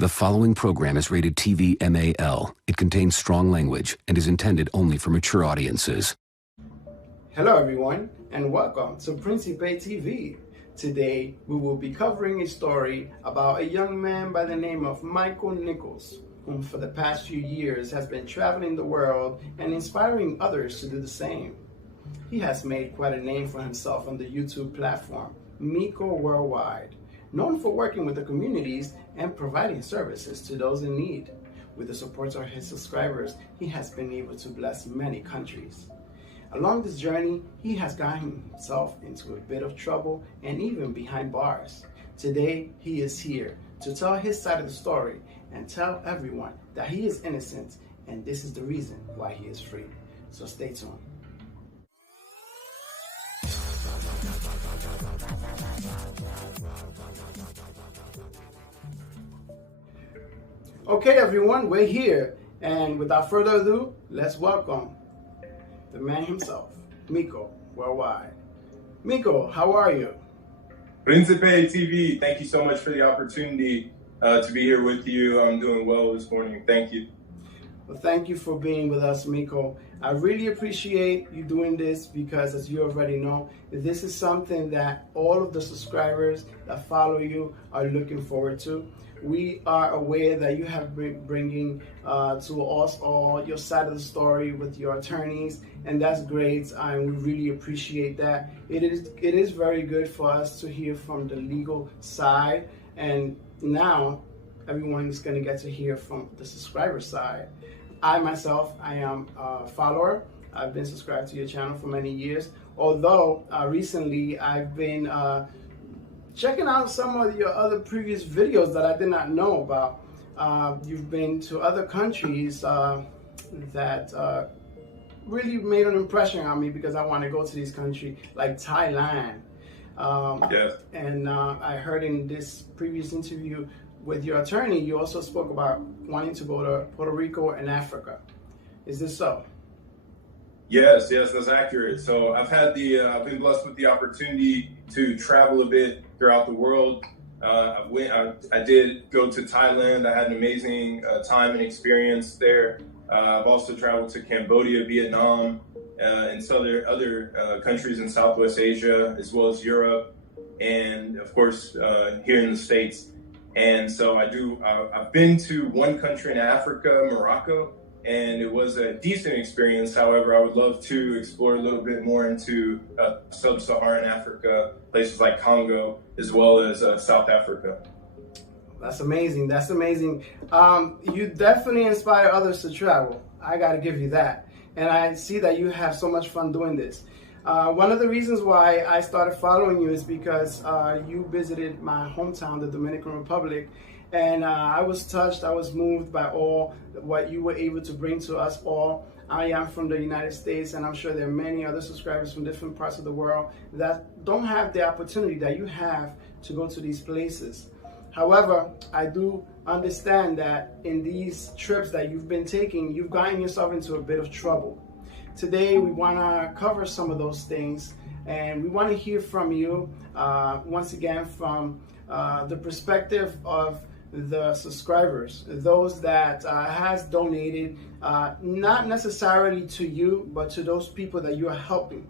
The following program is rated TV MAL. It contains strong language and is intended only for mature audiences. Hello everyone and welcome to PRINCIPETV. Today we will be covering a story about a young man by the name of Miko, whom for the past few years has been traveling the world and inspiring others to do the same. He has made quite a name for himself on the YouTube platform, Miko Worldwide, known for working with the communities and providing services to those in need. With the support of his subscribers, he has been able to bless many countries. Along this journey, he has gotten himself into a bit of trouble and even behind bars. Today, he is here to tell his side of the story and tell everyone that he is innocent and this is the reason why he is free. So stay tuned. Okay everyone, we're here, and without further ado, let's welcome the man himself, Miko Worldwide. Miko, how are you? PRINCIPETV, thank you so much for the opportunity to be here with you. I'm doing well this morning. Thank you. Well, thank you for being with us, Miko. I really appreciate you doing this because, as you already know, this is something that all of the subscribers that follow you are looking forward to. We are aware that you have been bringing to us all your side of the story with your attorneys, and that's great, and we really appreciate that. It is very good for us to hear from the legal side, and now everyone is going to get to hear from the subscriber side. I myself, I am a follower. I've been subscribed to your channel for many years, although recently I've been checking out some of your other previous videos that I did not know about. You've been to other countries that really made an impression on me because I want to go to these countries like Thailand. Yes. And I heard in this previous interview with your attorney, you also spoke about wanting to go to Puerto Rico and Africa. Is this so? Yes, that's accurate. So I've been blessed with the opportunity to travel a bit throughout the world. I did go to Thailand. I had an amazing time and experience there. I've also traveled to Cambodia, Vietnam, and some other countries in Southwest Asia, as well as Europe, and of course here in the States. And so I've been to one country in Africa, Morocco, and it was a decent experience. However, I would love to explore a little bit more into sub-Saharan Africa, places like Congo, as well as South Africa. That's amazing. That's amazing. You definitely inspire others to travel. I got to give you that. And I see that you have so much fun doing this. One of the reasons why I started following you is because you visited my hometown, the Dominican Republic, and I was touched, I was moved by all what you were able to bring to us all. I am from the United States, and I'm sure there are many other subscribers from different parts of the world that don't have the opportunity that you have to go to these places. However, I do understand that in these trips that you've been taking, you've gotten yourself into a bit of trouble. Today, we want to cover some of those things, and we want to hear from you, once again, from the perspective of the subscribers, those that has donated, not necessarily to you, but to those people that you are helping,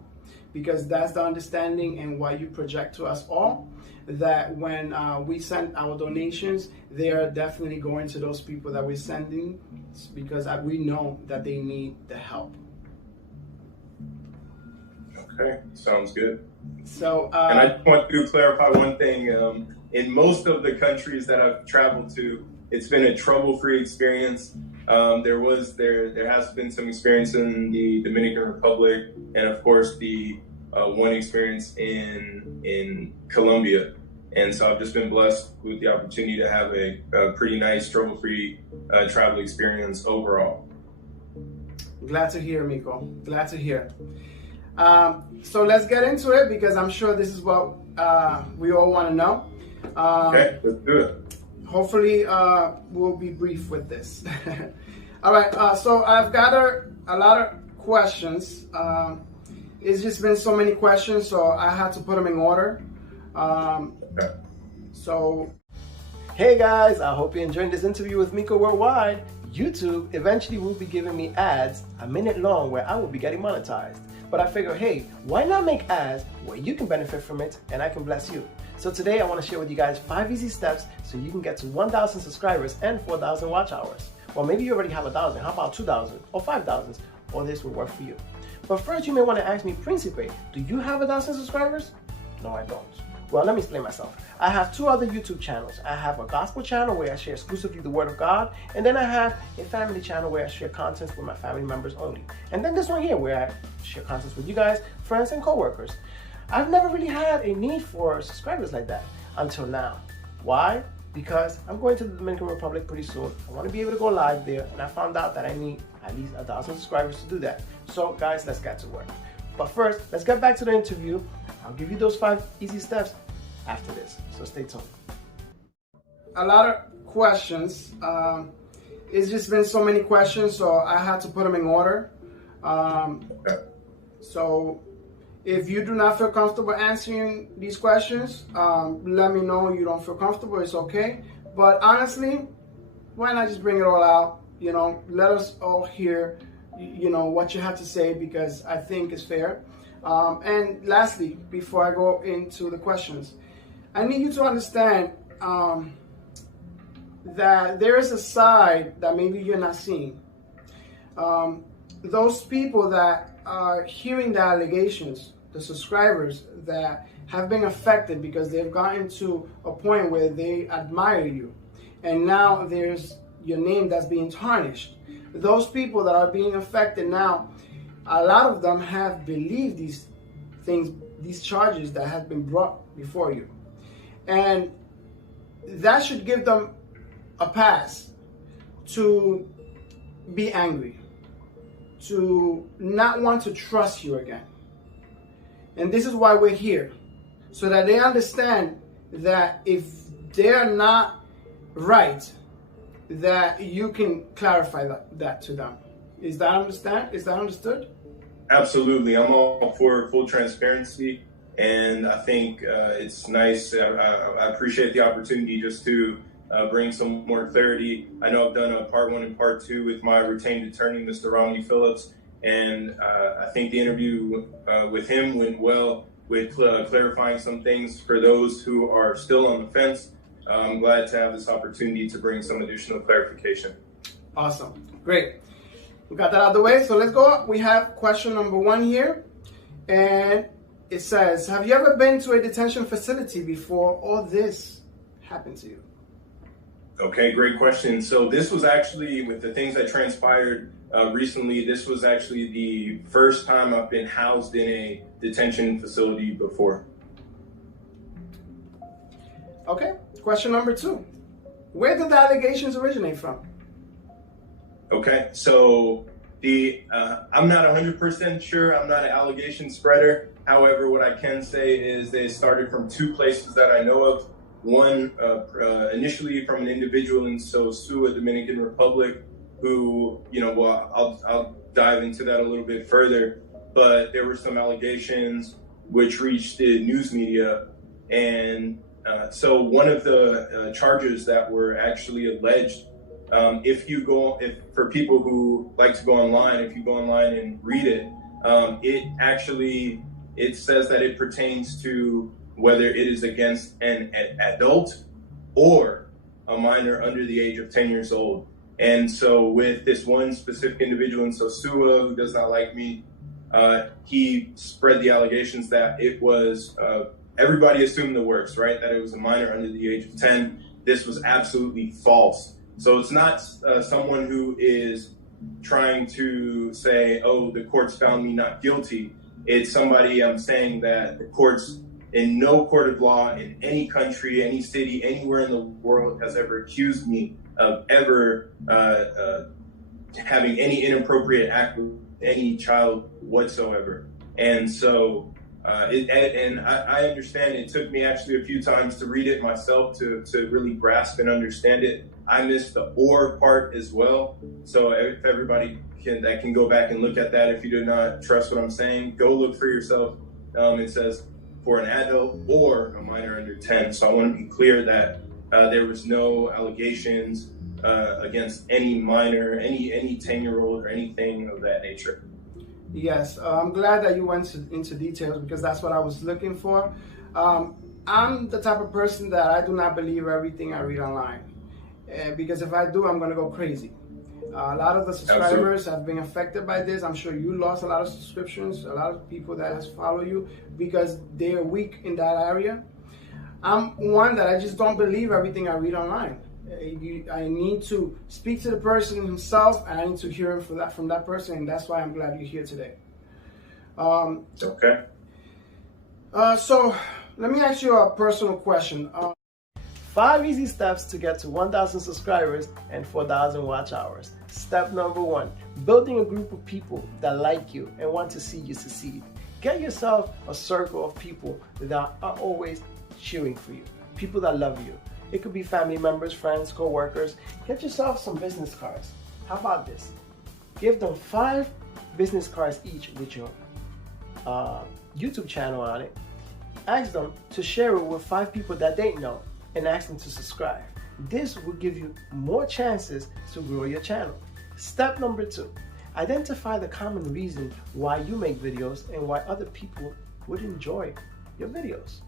because that's the understanding and why you project to us all, that when we send our donations, they are definitely going to those people that we're sending, because we know that they need the help. Okay, sounds good. So, and I just want to clarify one thing. In most of the countries that I've traveled to, it's been a trouble-free experience. There has been some experience in the Dominican Republic, and of course the one experience in Colombia. And so I've just been blessed with the opportunity to have a pretty nice trouble-free travel experience overall. Glad to hear, Miko. Glad to hear. So let's get into it, because I'm sure this is what we all want to know. Okay, let's do it. Hopefully, we'll be brief with this. All right, so I've got a lot of questions. It's just been so many questions, so I had to put them in order. Okay. So Hey guys, I hope you're enjoying this interview with Miko Worldwide. YouTube eventually will be giving me ads a minute long where I will be getting monetized. But I figure, hey, why not make ads where you can benefit from it and I can bless you? So today I want to share with you guys 5 easy steps so you can get to 1,000 subscribers and 4,000 watch hours. Or maybe you already have 1,000, how about 2,000 or 5,000? Or this will work for you. But first you may want to ask me, Principe, do you have 1,000 subscribers? No, I don't. Well, let me explain myself. I have 2 other YouTube channels. I have a gospel channel where I share exclusively the Word of God, and then I have a family channel where I share contents with my family members only. And then this one here where I share contents with you guys, friends, and coworkers. I've never really had a need for subscribers like that until now. Why? Because I'm going to the Dominican Republic pretty soon. I want to be able to go live there, and I found out that I need at least 1,000 subscribers to do that. So guys, let's get to work. But first, let's get back to the interview. I'll give you those 5 easy steps after this, so stay tuned. A lot of questions. It's just been so many questions, so I had to put them in order. So if you do not feel comfortable answering these questions, let me know you don't feel comfortable. It's okay. But honestly, why not just bring it all out? You know, let us all hear, you know, what you have to say, because I think it's fair. And lastly, before I go into the questions, I need you to understand that there is a side that maybe you're not seeing. Those people that are hearing the allegations, the subscribers that have been affected because they've gotten to a point where they admire you, and now there's your name that's being tarnished. Those people that are being affected now, a lot of them have believed these things, these charges that have been brought before you. And that should give them a pass to be angry, to not want to trust you again. And this is why we're here, so that they understand that if they're not right, that you can clarify that to them. Is that understood? Absolutely. I'm all for full transparency, and I think it's nice. I appreciate the opportunity just to bring some more clarity. I know I've done a part 1 and part 2 with my retained attorney, Mr. Romney Phillips, and I think the interview with him went well with clarifying some things for those who are still on the fence. I'm glad to have this opportunity to bring some additional clarification. Awesome. Great. We got that out of the way, so let's go. We have question number 1 here, and it says, have you ever been to a detention facility before all this happened to you? Okay, great question. So this was actually, with the things that transpired recently, this was actually the first time I've been housed in a detention facility before. Okay, question number 2. Where did the allegations originate from? Okay, so I'm not 100% sure. I'm not an allegation spreader. However, what I can say is they started from 2 places that I know of. One, initially from an individual in Sosua, Dominican Republic, who, you know, well, I'll dive into that a little bit further. But there were some allegations which reached the news media, and so one of the charges that were actually alleged, if for people who like to go online, if you go online and read it, it says that it pertains to whether it is against an adult or a minor under the age of 10 years old. And so with this one specific individual in Sosua who does not like me, he spread the allegations that it was, everybody assumed the worst, right? That it was a minor under the age of 10. This was absolutely false. So it's not someone who is trying to say, oh, the courts found me not guilty. It's somebody saying that the courts, in no court of law in any country, any city, anywhere in the world has ever accused me of ever having any inappropriate act with any child whatsoever. And so, I understand it took me actually a few times to read it myself to really grasp and understand it. I missed the or part as well. So if everybody can go back and look at that, if you do not trust what I'm saying, go look for yourself. It says for an adult or a minor under 10. So I want to be clear that There was no allegations against any minor, any 10-year-old or anything of that nature. Yes, I'm glad that you went into details, because that's what I was looking for. I'm the type of person that I do not believe everything I read online, because if I do, I'm going to go crazy. A lot of the subscribers have been affected by this. I'm sure you lost a lot of subscriptions, a lot of people that has followed you because they are weak in that area. I'm one that I just don't believe everything I read online. I need to speak to the person himself, and I need to hear from that person, and that's why I'm glad you're here today. Okay. So let me ask you a personal question. 5 easy steps to get to 1,000 subscribers and 4,000 watch hours. Step number 1, building a group of people that like you and want to see you succeed. Get yourself a circle of people that are always cheering for you, people that love you. It could be family members, friends, co-workers. Get yourself some business cards. How about this? Give them 5 business cards each with your YouTube channel on it. Ask them to share it with 5 people that they know, and ask them to subscribe. This will give you more chances to grow your channel. Step number 2, identify the common reason why you make videos and why other people would enjoy your videos.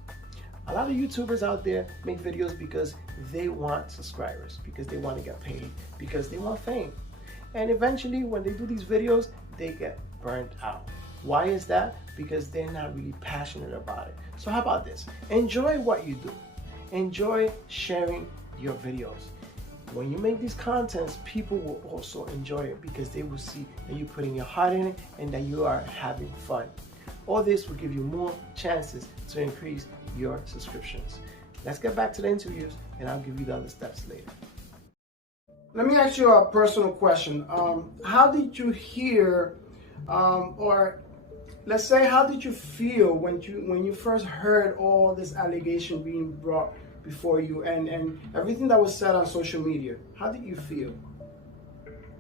A lot of YouTubers out there make videos because they want subscribers, because they want to get paid, because they want fame. And eventually when they do these videos, they get burnt out. Why is that? Because they're not really passionate about it. So how about this? Enjoy what you do. Enjoy sharing your videos. When you make these contents, people will also enjoy it because they will see that you're putting your heart in it and that you are having fun. All this will give you more chances to increase your subscriptions. Let's get back to the interviews, and I'll give you the other steps later. Let me ask you a personal question. How did you hear, or let's say, how did you feel when you first heard all this allegation being brought before you and everything that was said on social media? How did you feel?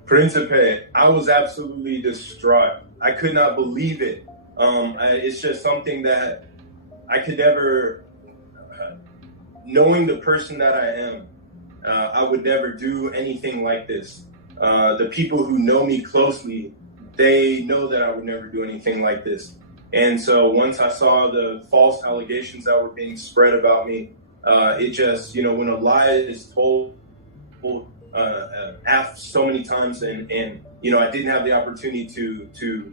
Principe, I was absolutely distraught. I could not believe it. It's just something that I could never, knowing the person that I am, I would never do anything like this. The people who know me closely, they know that I would never do anything like this. And so once I saw the false allegations that were being spread about me, it just, when a lie is told so many times, and I didn't have the opportunity to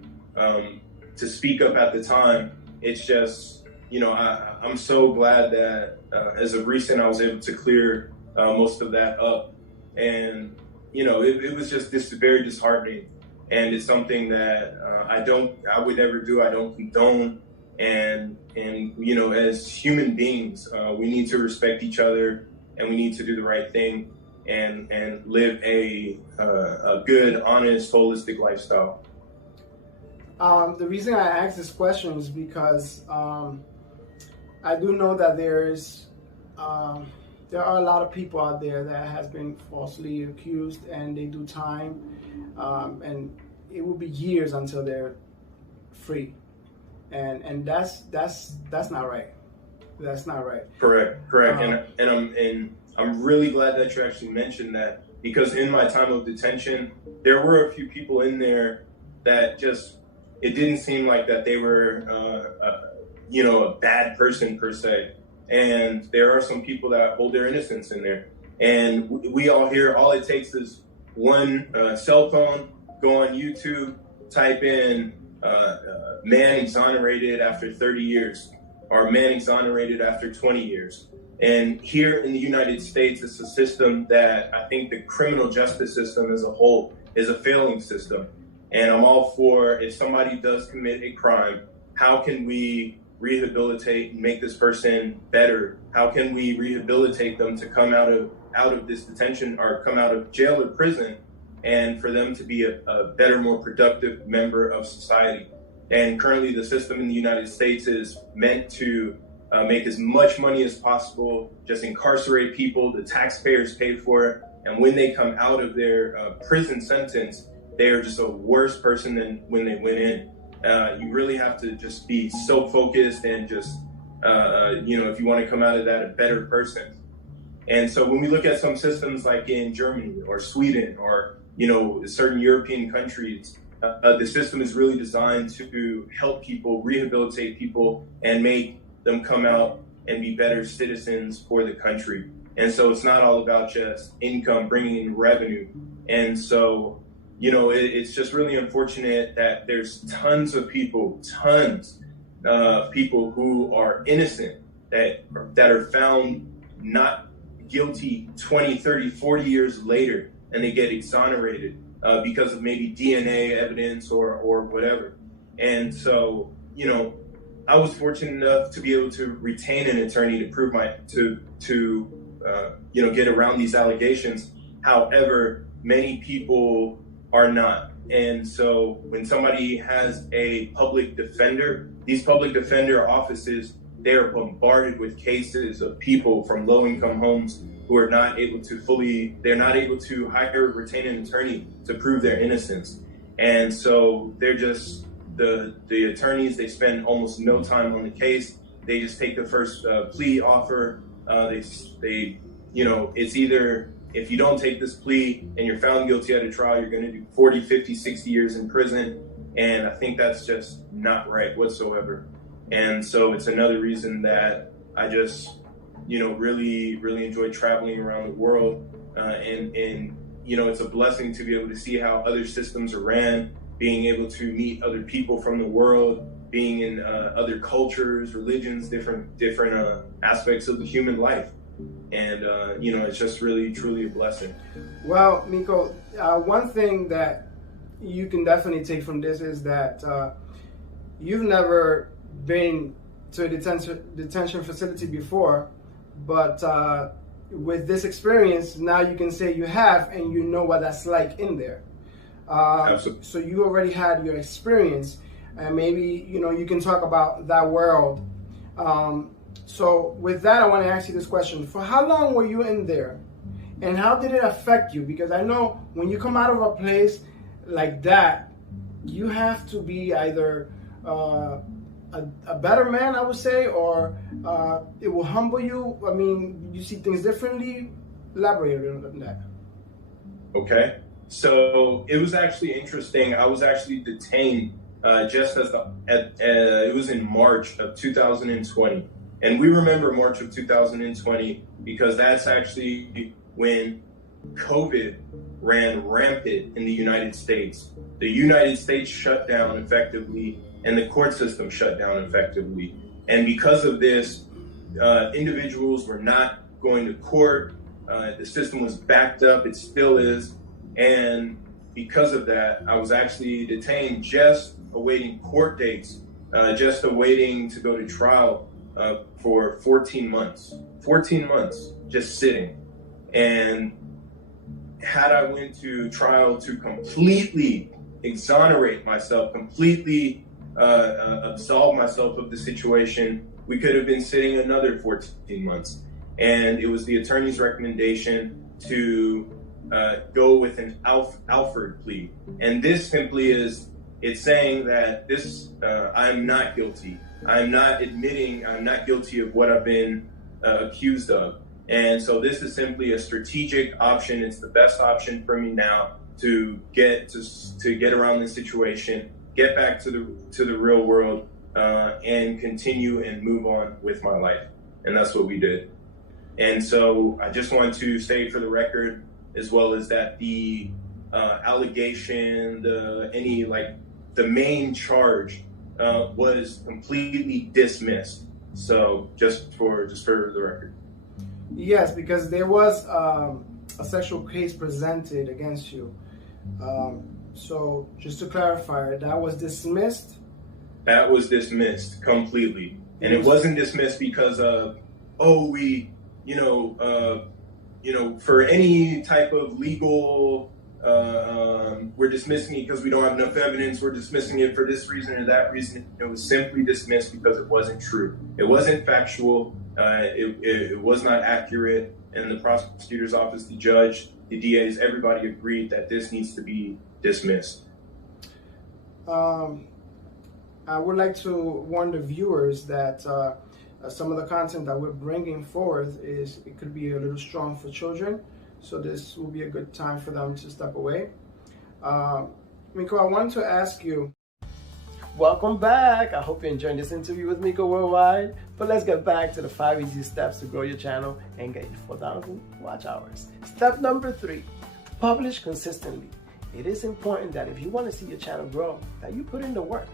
speak up at the time, it's just, I'm so glad that as of recent I was able to clear most of that up. And, it was just very disheartening. And it's something that I would never do. I don't condone. And as human beings, we need to respect each other, and we need to do the right thing and live a good, honest, holistic lifestyle. The reason I asked this question is because I do know that there are a lot of people out there that has been falsely accused, and they do time, and it will be years until they're free, and that's not right. That's not right. Correct. And I'm really glad that you actually mentioned that, because in my time of detention, there were a few people in there that just, it didn't seem like that they were a bad person per se. And there are some people that hold their innocence in there. And we all hear, all it takes is one cell phone, go on YouTube, type in man exonerated after 30 years, or man exonerated after 20 years. And here in the United States, it's a system that I think the criminal justice system as a whole is a failing system. And I'm all for, if somebody does commit a crime, how can we rehabilitate and make this person better? How can we rehabilitate them to come out of this detention, or come out of jail or prison, and for them to be a better, more productive member of society? And currently the system in the United States is meant to make as much money as possible, just incarcerate people, the taxpayers pay for it, and when they come out of their prison sentence, they are just a worse person than when they went in. You really have to just be so focused and just, if you want to come out of that a better person. And so when we look at some systems like in Germany or Sweden or, certain European countries, the system is really designed to help people, rehabilitate people, and make them come out and be better citizens for the country. And so it's not all about just income, bringing in revenue. And so, it's just really unfortunate that there's tons of people who are innocent that are found not guilty 20, 30, 40 years later, and they get exonerated because of maybe DNA evidence or whatever. And so, I was fortunate enough to be able to retain an attorney to prove get around these allegations. However, many people are not. And so when somebody has a public defender, these public defender offices, they are bombarded with cases of people from low-income homes who are not able to hire or retain an attorney to prove their innocence. And so they're just, the attorneys, they spend almost no time on the case. They just take the first plea offer. It's either, if you don't take this plea and you're found guilty at a trial, you're going to do 40, 50, 60 years in prison. And I think that's just not right whatsoever. And so it's another reason that I just, really, really enjoy traveling around the world. And it's a blessing to be able to see how other systems are ran, being able to meet other people from the world, being in other cultures, religions, different aspects of the human life. And, it's just really, truly a blessing. Well, Miko, one thing that you can definitely take from this is that you've never been to a detention facility before, but with this experience, now you can say you have, and you know what that's like in there. Absolutely. So you already had your experience, and maybe, you can talk about that world. So with that, I want to ask you this question. For how long were you in there, and how did it affect you? Because I know when you come out of a place like that, you have to be either a better man, I would say, or it will humble you. I mean, you see things differently. Elaborate on that. Okay. So it was actually interesting. I was actually detained it was in March of 2020. And we remember March of 2020 because that's actually when COVID ran rampant in the United States. The United States shut down effectively, and the court system shut down effectively. And because of this, individuals were not going to court. The system was backed up. It still is. And because of that, I was actually detained, just awaiting court dates, just awaiting to go to trial for 14 months. 14 months, just sitting. And had I went to trial to completely exonerate myself, completely absolve myself of the situation, we could have been sitting another 14 months. And it was the attorney's recommendation to go with an Alford plea. And this simply is, it's saying that I'm not guilty. I'm not admitting I'm not guilty of what I've been accused of. And so this is simply a strategic option. It's the best option for me now to get around this situation, get back to the real world, and continue and move on with my life. And that's what we did. And so I just want to say for the record, as well as that the allegation, the main charge was completely dismissed. So just for the record. Yes, because there was a sexual case presented against you. So just to clarify, that was dismissed? That was dismissed completely. And it wasn't dismissed because of, for any type of legal, we're dismissing it because we don't have enough evidence, we're dismissing it for this reason or that reason. It was simply dismissed because it wasn't true. It wasn't factual. It was not accurate. And the prosecutor's office, the judge, the DAs, everybody agreed that this needs to be dismissed. I would like to warn the viewers that some of the content that we're bringing forth it could be a little strong for children. So this will be a good time for them to step away. Miko, I wanted to ask you. Welcome back. I hope you're enjoying this interview with Miko Worldwide. But let's get back to the 5 easy steps to grow your channel and get you 4,000 watch hours. Step number 3, publish consistently. It is important that if you want to see your channel grow, that you put in the work.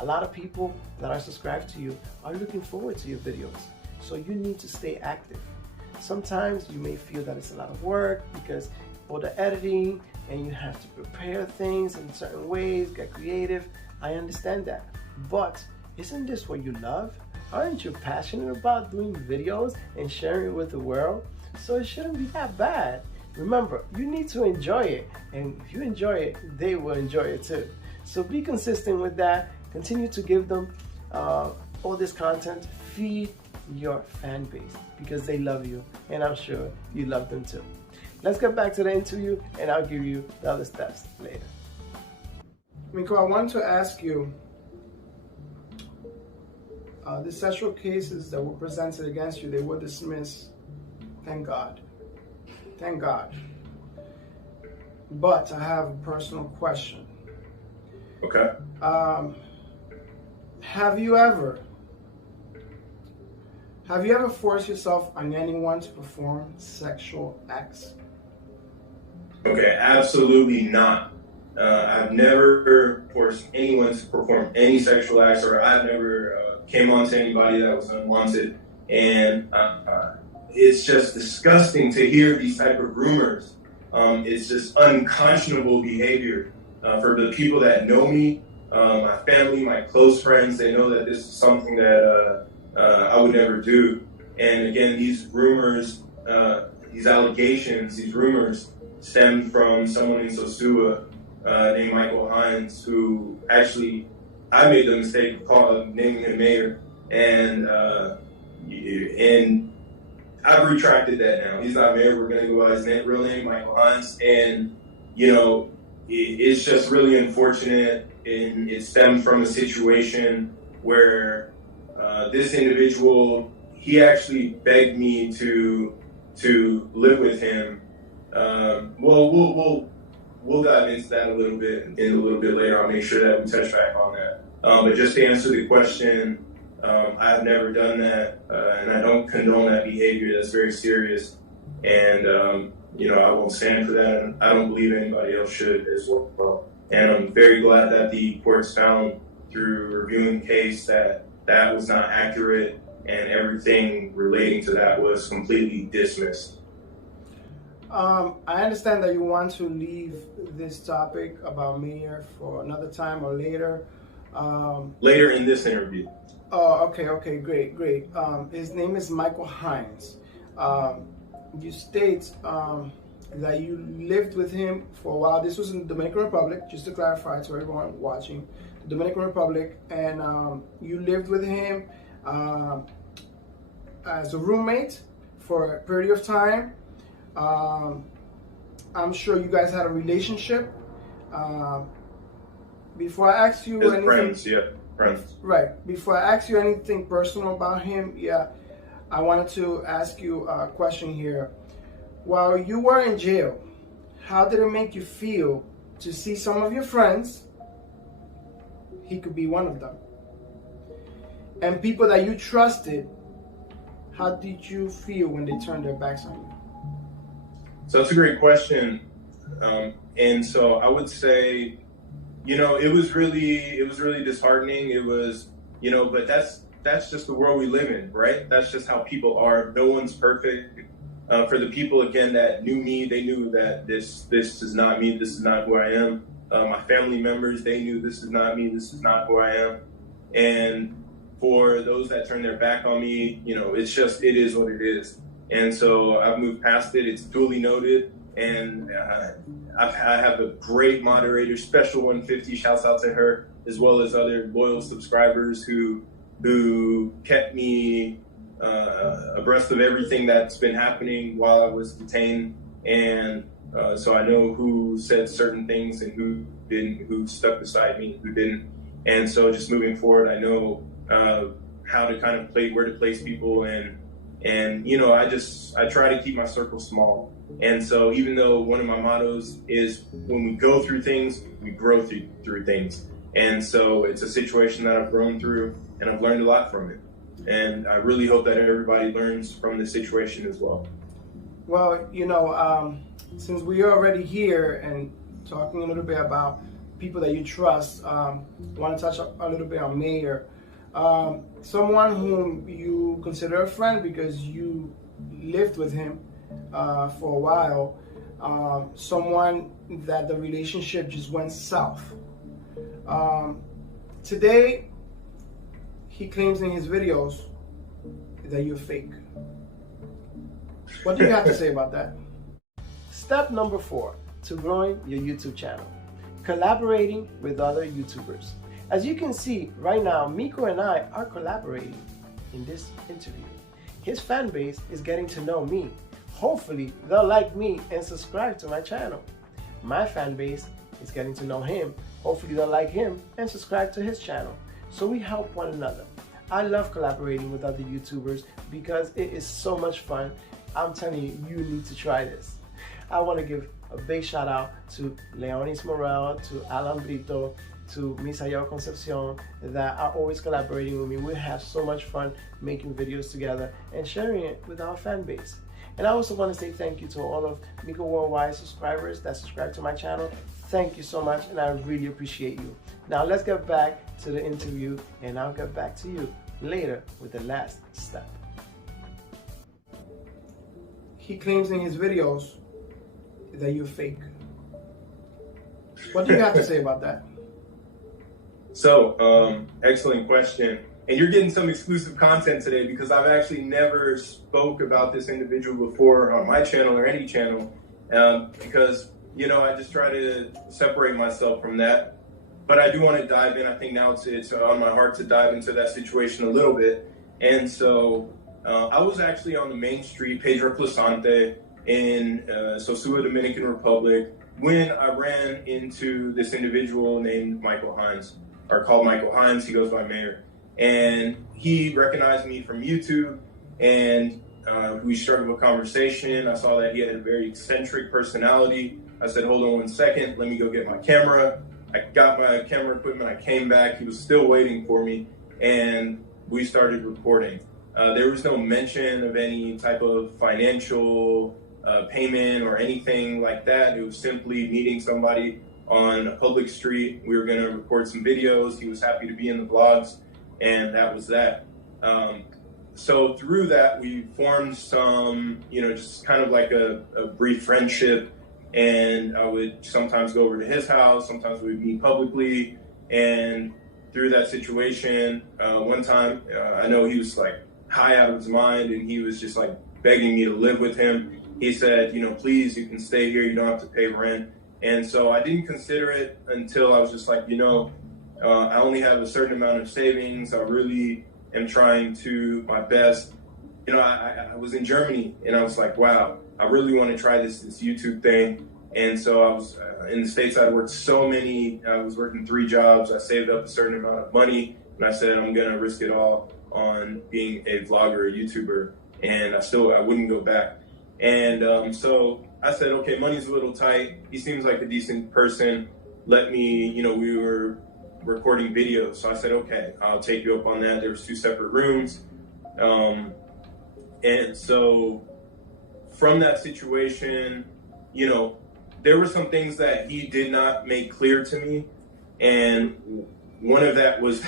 A lot of people that are subscribed to you are looking forward to your videos. So you need to stay active. Sometimes you may feel that it's a lot of work because all the editing and you have to prepare things in certain ways, get creative. I understand that, but isn't this what you love? Aren't you passionate about doing videos and sharing it with the world? So it shouldn't be that bad. Remember, you need to enjoy it, and if you enjoy it, they will enjoy it too. So be consistent with that. Continue to give them all this content. Feed your fan base because they love you, and I'm sure you love them too. Let's get back to the interview, and I'll give you the other steps later. Miko, I want to ask you, the sexual cases that were presented against you, they were dismissed. Thank God. Thank God. But I have a personal question. Okay. Have you ever forced yourself on anyone to perform sexual acts? Okay, absolutely not. I've never forced anyone to perform any sexual acts, or I've never came on to anybody that was unwanted. And it's just disgusting to hear these type of rumors. It's just unconscionable behavior. For the people that know me, my family, my close friends, they know that this is something that I would never do. And again, these rumors, these allegations, these rumors stem from someone in Sosua named Michael Hines, who actually, I made the mistake of naming him mayor, and I've retracted that now. He's not mayor. We're going to go by his real name, Michael Hines. And, you know, it's just really unfortunate, and it stemmed from a situation where this individual, he actually begged me to live with him. We'll dive into that a little bit later. I'll make sure that we touch back on that. But just to answer the question, I've never done that, and I don't condone that behavior. That's very serious, and you know, I won't stand for that, and I don't believe anybody else should as well. And I'm very glad that the courts found through reviewing the case that that was not accurate, and everything relating to that was completely dismissed. I understand that you want to leave this topic about mayor for another time or later. Later in this interview. Oh, okay, great. His name is Michael Hines. You state that you lived with him for a while. This was in the Dominican Republic, just to clarify to everyone watching. The Dominican Republic, and you lived with him as a roommate for a period of time. I'm sure you guys had a relationship. Before I ask you anything, friends, yeah, friends. Right. Before I ask you anything personal about him, I wanted to ask you a question here. While you were in jail, how did it make you feel to see some of your friends, he could be one of them, and people that you trusted, how did you feel when they turned their backs on you? So that's a great question. And so I would say, you know, it was really disheartening. It was, you know, but that's just the world we live in, right? That's just how people are. No one's perfect. For the people, again, that knew me, they knew that this is not me. This is not who I am. My family members, they knew this is not me. This is not who I am. And for those that turn their back on me, you know, it is what it is. And so I've moved past it. It's duly noted. And I have a great moderator, Special 150, shouts out to her, as well as other loyal subscribers who kept me abreast of everything that's been happening while I was detained. And so I know who said certain things and who didn't, who stuck beside me, who didn't. And so just moving forward, I know how to kind of where to place people, and you know, I try to keep my circle small. And so even though one of my mottos is when we go through things, we grow through things. And so it's a situation that I've grown through, and I've learned a lot from it. And I really hope that everybody learns from this situation as well. Well, you know, since we are already here and talking a little bit about people that you trust, I want to touch a little bit on Mayor. Someone whom you consider a friend because you lived with him for a while. Someone that the relationship just went south. Today, he claims in his videos that you're fake. What do you have to say about that? Step number 4 to growing your YouTube channel: collaborating with other YouTubers. As you can see right now, Miko and I are collaborating in this interview. His fan base is getting to know me. Hopefully they'll like me and subscribe to my channel. My fan base is getting to know him. Hopefully they'll like him and subscribe to his channel. So we help one another. I love collaborating with other YouTubers because it is so much fun. I'm telling you, you need to try this. I want to give a big shout out to Leonis Morel, to Alan Brito, to Misael Concepcion, that are always collaborating with me. We have so much fun making videos together and sharing it with our fan base. And I also want to say thank you to all of Miko Worldwide subscribers that subscribe to my channel. Thank you so much, and I really appreciate you. Now let's get back to the interview, and I'll get back to you later with the last step. He claims in his videos that you're fake. What do you have to say about that? So, excellent question. And you're getting some exclusive content today because I've actually never spoke about this individual before on my channel or any channel, because, you know, I just try to separate myself from that. But I do want to dive in. I think now it's on my heart to dive into that situation a little bit. And so I was actually on the main street, Pedro Plasante, in Sosua, Dominican Republic, when I ran into this individual named Michael Hines, or called Michael Hines. He goes by Mayor. And he recognized me from YouTube, and we started a conversation. I saw that he had a very eccentric personality. I said, hold on one second, let me go get my camera. I got my camera equipment, I came back, he was still waiting for me, and we started recording. There was no mention of any type of financial payment or anything like that. It was simply meeting somebody on a public street. We were gonna record some videos. He was happy to be in the vlogs, and that was that. So through that, we formed some, you know, just kind of like a brief friendship. And I would sometimes go over to his house. Sometimes we would meet publicly. And through that situation, one time, I know he was like high out of his mind, and he was just like begging me to live with him. He said, you know, please, you can stay here. You don't have to pay rent. And so I didn't consider it until I was just like, you know, I only have a certain amount of savings. I really am trying to my best. You know, I was in Germany, and I was like, wow, I really want to try this YouTube thing. And so I was in the States. I worked I was working 3 jobs. I saved up a certain amount of money, and I said, I'm going to risk it all on being a vlogger, a YouTuber. And I wouldn't go back. And so I said, okay, money's a little tight. He seems like a decent person. Let me, you know, we were recording videos. So I said, okay, I'll take you up on that. There was 2 separate rooms. And so from that situation, you know, there were some things that he did not make clear to me. And one of that was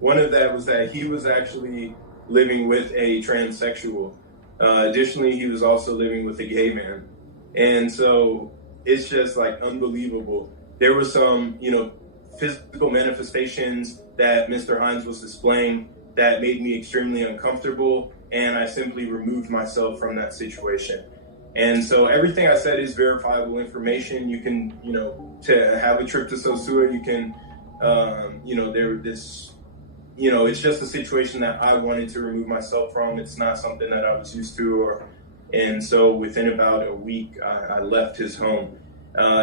that he was actually living with a transsexual. Additionally, he was also living with a gay man. And so it's just like unbelievable. There were some, you know, physical manifestations that Mr. Hines was displaying that made me extremely uncomfortable, and I simply removed myself from that situation. And so everything I said is verifiable information. You can, you know, to have a trip to Sosua, you can, you know, it's just a situation that I wanted to remove myself from. It's not something that I was used to, and so within about a week, I left his home.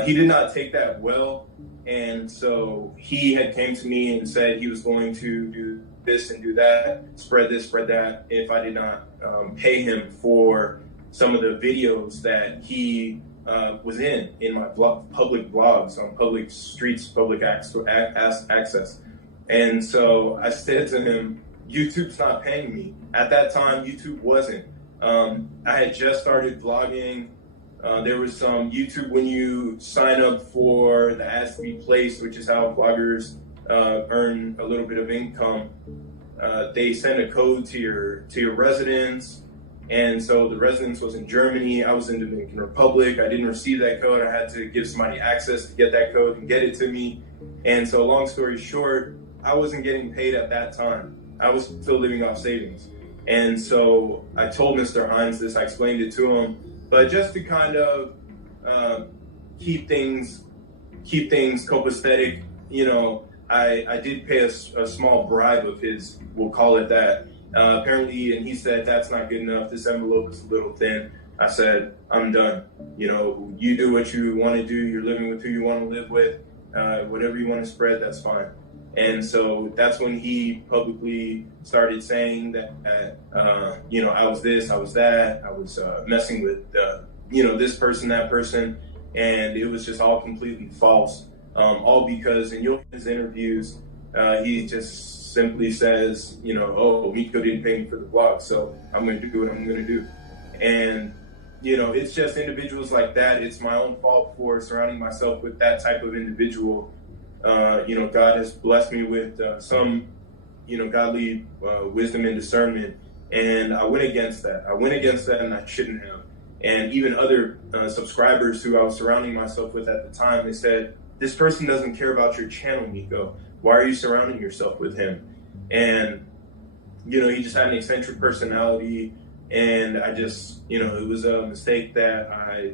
He did not take that well, and so he had came to me and said he was going to do this and do that, spread this, spread that, if I did not pay him for some of the videos that he was in my public blogs, on public streets, public access. And so I said to him, YouTube's not paying me. At that time, YouTube wasn't. I had just started vlogging. There was some YouTube, when you sign up for the ads to be placed, which is how vloggers earn a little bit of income. They send a code to your residence. And so the residence was in Germany. I was in the Dominican Republic. I didn't receive that code. I had to give somebody access to get that code and get it to me. And so long story short, I wasn't getting paid at that time. I was still living off savings. And so I told Mr. Hines this, I explained it to him, but just to kind of keep things copacetic, you know, I did pay a small bribe of his, we'll call it that. Apparently, and he said, that's not good enough. This envelope is a little thin. I said, I'm done. You know, you do what you want to do. You're living with who you want to live with. Whatever you want to spread, that's fine. And so that's when he publicly started saying that, you know, I was this, I was that. I was messing with, you know, this person, that person. And it was just all completely false. All because in his interviews, he just simply says, you know, oh, Miko didn't pay me for the vlog, so I'm going to do what I'm going to do. And, you know, it's just individuals like that. It's my own fault for surrounding myself with that type of individual. You know, God has blessed me with some, you know, godly wisdom and discernment. And I went against that. And I shouldn't have. And even other subscribers who I was surrounding myself with at the time, they said, this person doesn't care about your channel, Miko. Why are you surrounding yourself with him? And, you know, he just had an eccentric personality. And I just, you know, it was a mistake that I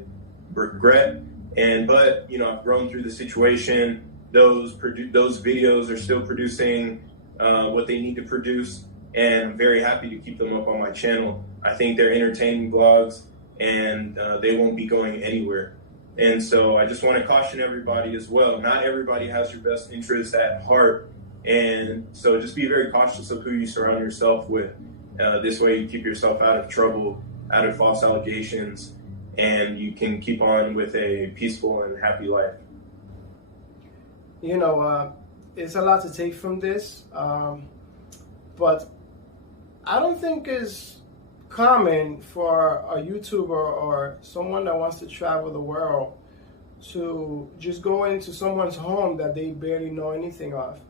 regret. But, you know, I've grown through the situation. Those videos are still producing what they need to produce. And I'm very happy to keep them up on my channel. I think they're entertaining vlogs, and they won't be going anywhere. And so I just want to caution everybody as well. Not everybody has your best interest at heart. And so just be very cautious of who you surround yourself with. This way you keep yourself out of trouble, out of false allegations, and you can keep on with a peaceful and happy life. You know, it's a lot to take from this, but I don't think it's common for a YouTuber or someone that wants to travel the world to just go into someone's home that they barely know anything of.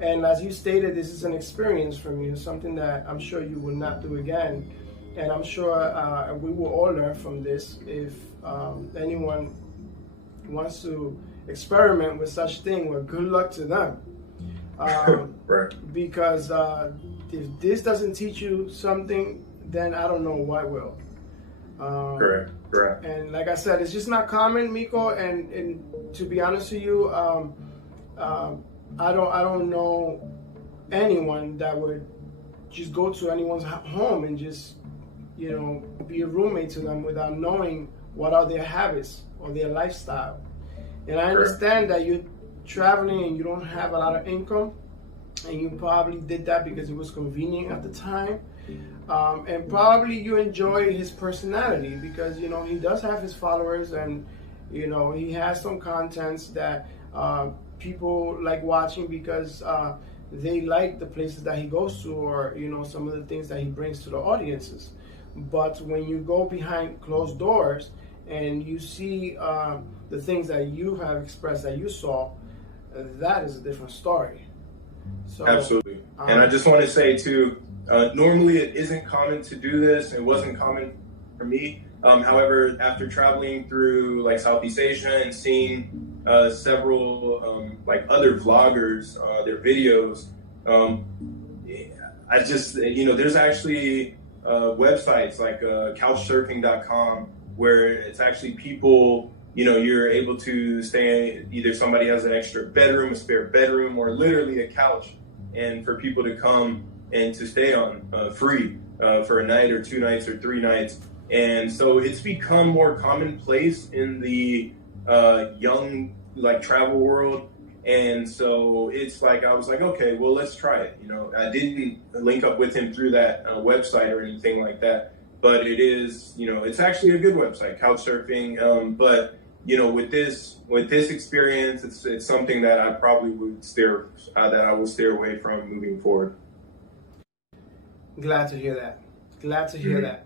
And as you stated, this is an experience from you, something that I'm sure you will not do again. And I'm sure we will all learn from this. If anyone wants to experiment with such thing, well, good luck to them. Right. Because if this doesn't teach you something, then I don't know what will. Correct. And like I said, it's just not common, Miko. And to be honest with you, I don't know anyone that would just go to anyone's home and just, you know, be a roommate to them without knowing what are their habits or their lifestyle. And I understand that you're traveling and you don't have a lot of income, and you probably did that because it was convenient at the time. And probably you enjoy his personality because, you know, he does have his followers, and, you know, he has some contents that people like watching because they like the places that he goes to, or, you know, some of the things that he brings to the audiences. But when you go behind closed doors and you see the things that you have expressed that you saw, that is a different story. So, absolutely. And I just want to say too, normally it isn't common to do this. It wasn't common for me. However, after traveling through like Southeast Asia and seeing several like other vloggers, their videos, I just, you know, there's actually websites like couchsurfing.com where it's actually people, you know, you're able to stay, either somebody has an extra bedroom, a spare bedroom, or literally a couch, and for people to come and to stay on free for a night or 2 nights or 3 nights. And so it's become more commonplace in the young like travel world. And so it's like, I was like, okay, well, let's try it. You know, I didn't link up with him through that website or anything like that, but it is, you know, it's actually a good website, Couchsurfing. But, you know, with this experience, it's something that I probably would I will steer away from moving forward. Glad to hear that. Glad to hear that.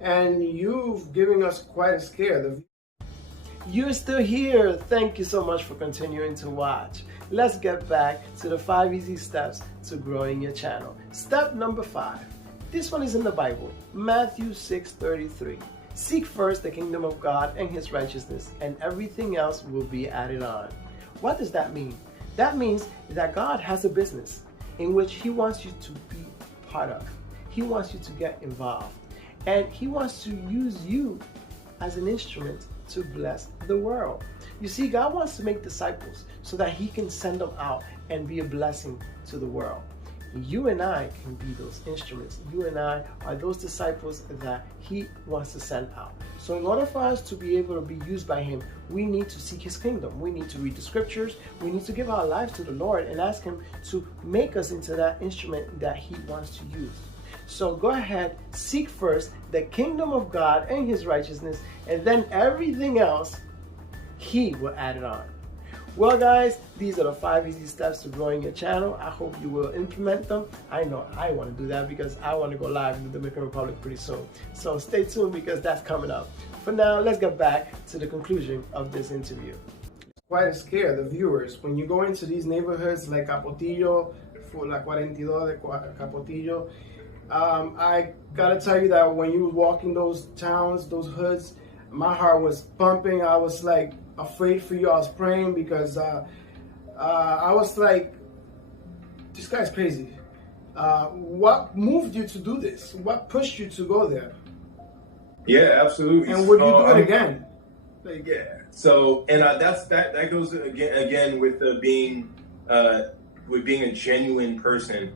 And you've given us quite a scare. You're still here. Thank you so much for continuing to watch. Let's get back to the 5 easy steps to growing your channel. Step number 5. This one is in the Bible, Matthew 6:33. Seek first the kingdom of God and his righteousness, and everything else will be added on. What does that mean? That means that God has a business in which he wants you to be part of. He wants you to get involved. And he wants to use you as an instrument to bless the world. You see, God wants to make disciples so that he can send them out and be a blessing to the world. You and I can be those instruments. You and I are those disciples that he wants to send out. So in order for us to be able to be used by him, we need to seek his kingdom. We need to read the scriptures. We need to give our lives to the Lord and ask him to make us into that instrument that he wants to use. So go ahead, seek first the kingdom of God and his righteousness, and then everything else, he will add it on. Well guys, these are the 5 easy steps to growing your channel. I hope you will implement them. I know I want to do that because I want to go live in the Dominican Republic pretty soon. So stay tuned because that's coming up. For now, let's get back to the conclusion of this interview. Quite a scare, the viewers. When you go into these neighborhoods like Capotillo, La 42 de Capotillo, I gotta tell you that when you were walking those towns, those hoods, my heart was pumping. I was like afraid for you. I was praying because I was like, this guy's crazy. What moved you to do this? What pushed you to go there? Yeah, absolutely. And would you do it again? Like, yeah. So, and that goes again with being a genuine person.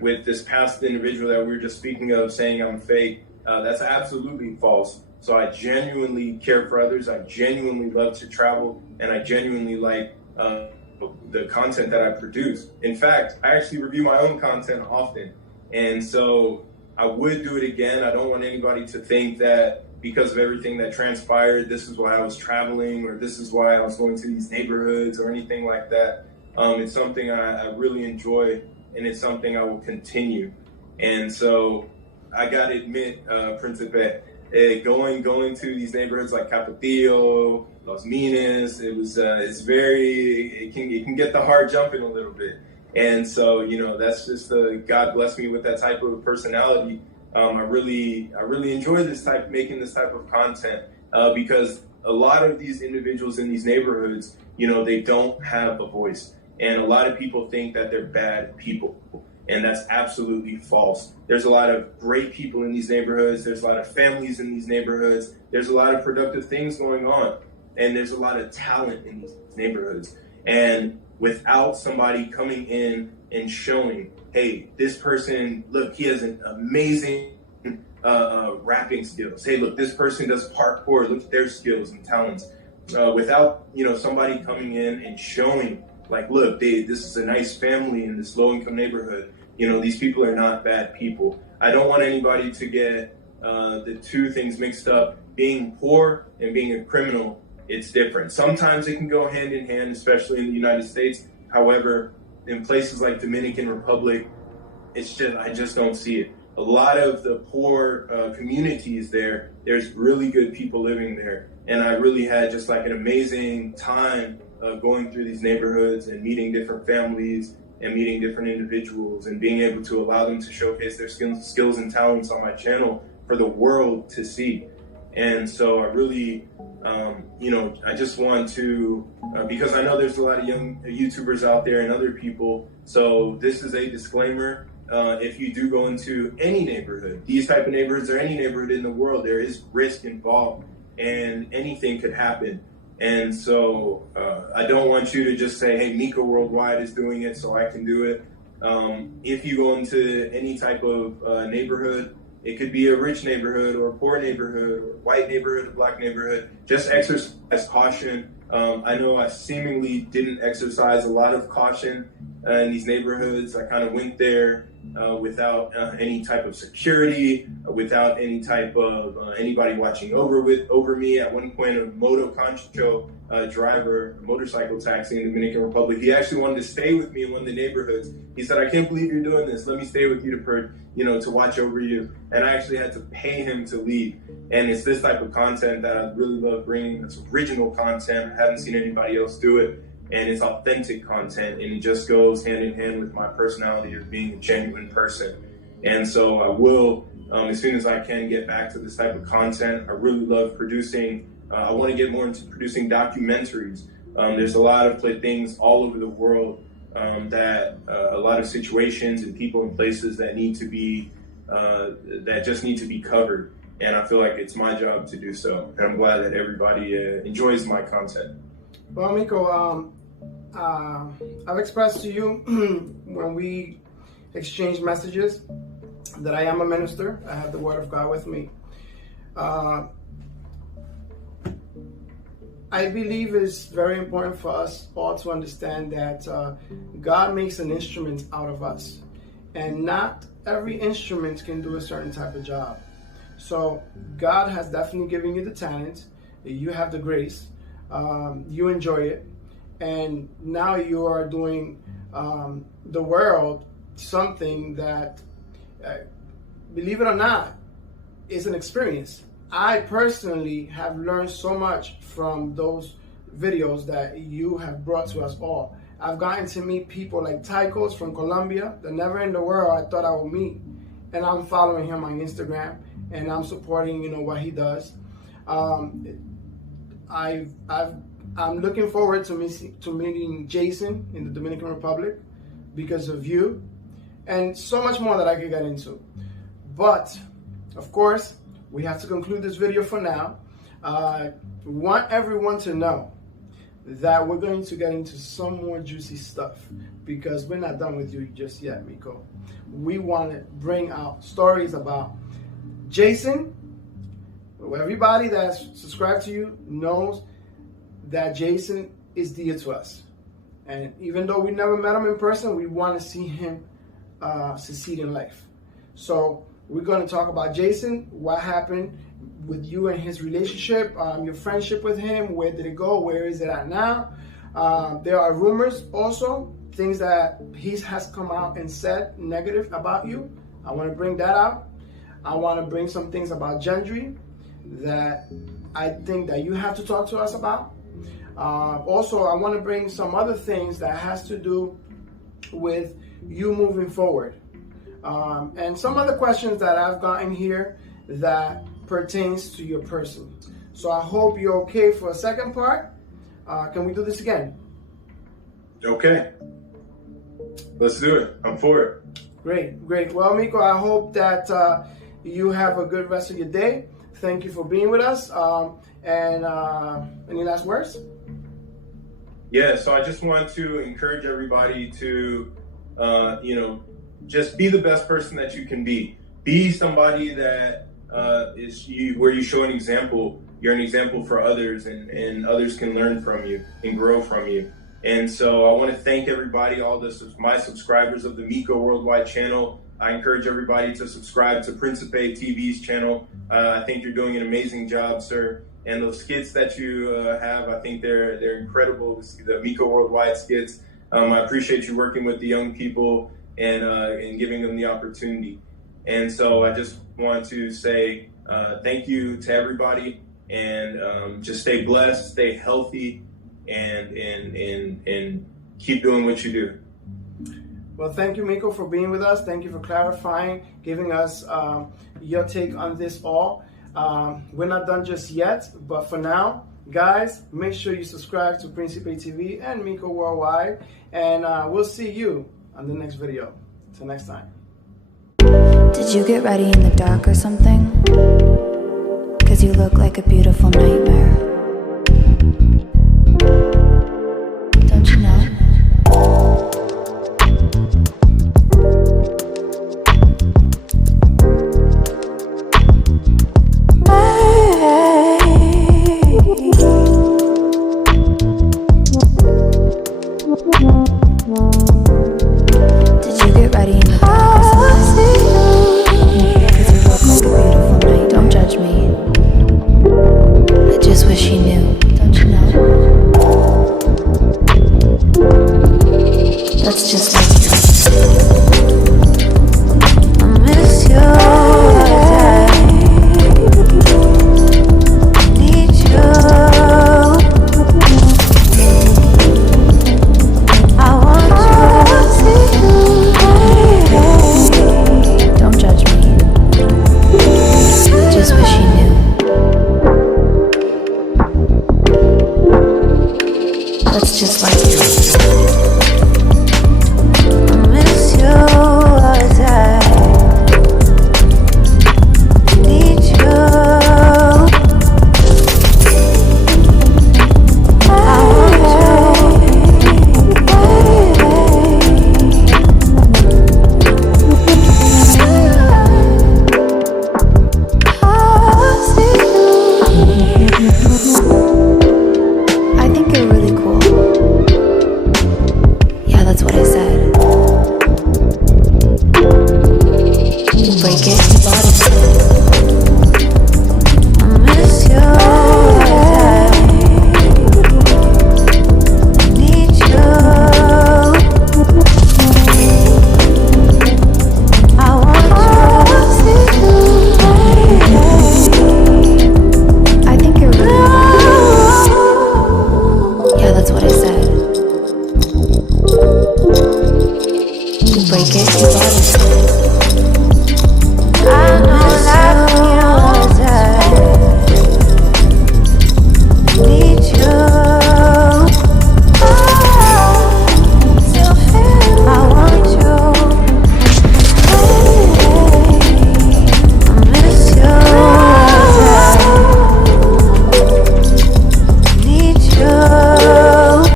With this past individual that we were just speaking of saying I'm fake, that's absolutely false. So I genuinely care for others. I genuinely love to travel, and I genuinely like the content that I produce. In fact, I actually review my own content often. And so I would do it again. I don't want anybody to think that because of everything that transpired, this is why I was traveling or this is why I was going to these neighborhoods or anything like that. It's something I really enjoy, and it's something I will continue. And so I gotta admit, Principe, going to these neighborhoods like Capotillo, Los Minas, it can get the heart jumping a little bit. And so, you know, that's just God blessed me with that type of personality. I really enjoy making this type of content because a lot of these individuals in these neighborhoods, you know, they don't have a voice. And a lot of people think that they're bad people. And that's absolutely false. There's a lot of great people in these neighborhoods. There's a lot of families in these neighborhoods. There's a lot of productive things going on. And there's a lot of talent in these neighborhoods. And without somebody coming in and showing, hey, this person, look, he has an amazing rapping skills. Hey, look, this person does parkour. Look at their skills and talents. Without, you know, somebody coming in and showing, like, look, this is a nice family in this low-income neighborhood. You know, these people are not bad people. I don't want anybody to get the two things mixed up. Being poor and being a criminal, it's different. Sometimes it can go hand in hand, especially in the United States. However, in places like Dominican Republic, I just don't see it. A lot of the poor communities there's really good people living there. And I really had just like an amazing time going through these neighborhoods and meeting different families and meeting different individuals and being able to allow them to showcase their skills and talents on my channel for the world to see. And so I really, you know, I just want to, because I know there's a lot of young YouTubers out there and other people. So this is a disclaimer. If you do go into any neighborhood, these type of neighborhoods or any neighborhood in the world, there is risk involved and anything could happen. And so I don't want you to just say, hey, Miko Worldwide is doing it, so I can do it. If you go into any type of neighborhood, it could be a rich neighborhood or a poor neighborhood or white neighborhood or black neighborhood, just exercise caution. I know I seemingly didn't exercise a lot of caution in these neighborhoods. I kind of went there without any type of security, without any type of anybody watching over me. At one point, a moto concho driver, a motorcycle taxi in the Dominican Republic, he actually wanted to stay with me in one of the neighborhoods. He said, "I can't believe you're doing this. Let me stay with you to watch over you." And I actually had to pay him to leave. And it's this type of content that I really love bringing. It's original content. I haven't seen anybody else do it. And it's authentic content, and it just goes hand in hand with my personality of being a genuine person. And so I will, as soon as I can, get back to this type of content. I really love producing. I want to get more into producing documentaries. There's a lot of things all over the world that a lot of situations and people and places that need to be that just need to be covered. And I feel like it's my job to do so. And I'm glad that everybody enjoys my content. Well, Miko, I've expressed to you when we exchange messages that I am a minister. I have the Word of God with me. I believe it's very important for us all to understand that God makes an instrument out of us, and not every instrument can do a certain type of job. So God has definitely given you the talent. You have the grace. You enjoy it, and now you are doing the world something that, believe it or not, is an experience. I personally have learned so much from those videos that you have brought to us all. I've gotten to meet people like Tycos from Colombia that never in the world I thought I would meet, and I'm following him on Instagram and I'm supporting what he does. I'm looking forward to meeting Jason in the Dominican Republic because of you, and so much more that I could get into. But of course, we have to conclude this video for now. We want everyone to know that we're going to get into some more juicy stuff, because we're not done with you just yet, Miko. We want to bring out stories about Jason. Everybody that's subscribed to you knows that Jason is dear to us. And even though we never met him in person, we want to see him succeed in life. So we're going to talk about Jason, what happened with you and his relationship, your friendship with him, where did it go, where is it at now. There are rumors also, things that he has come out and said negative about you. I want to bring that out. I want to bring some things about Gendry that I think that you have to talk to us about. Also, I want to bring some other things that has to do with you moving forward. And some other questions that I've gotten here that pertains to your person. So I hope you're okay for a second part. Can we do this again? Okay. Let's do it. I'm for it. Great. Well, Miko, I hope that you have a good rest of your day. Thank you for being with us. And any last words? Yeah, so I just want to encourage everybody to, just be the best person that you can be. Be somebody that is you, where you show an example. You're an example for others, and others can learn from you and grow from you. And so I want to thank everybody, my subscribers of the Miko Worldwide channel. I encourage everybody to subscribe to PRINCIPETV's channel. I think you're doing an amazing job, sir. And those skits that you have, I think they're incredible. The Miko Worldwide skits. I appreciate you working with the young people and giving them the opportunity. And so I just want to say thank you to everybody, and just stay blessed, stay healthy, and keep doing what you do. Well, thank you, Miko, for being with us. Thank you for clarifying, giving us your take on this all. We're not done just yet, but for now, guys, make sure you subscribe to PRINCIPETV and Miko Worldwide, and we'll see you on the next video. Till next time. Did you get ready in the dark or something? 'Cause you look like a beautiful nightmare.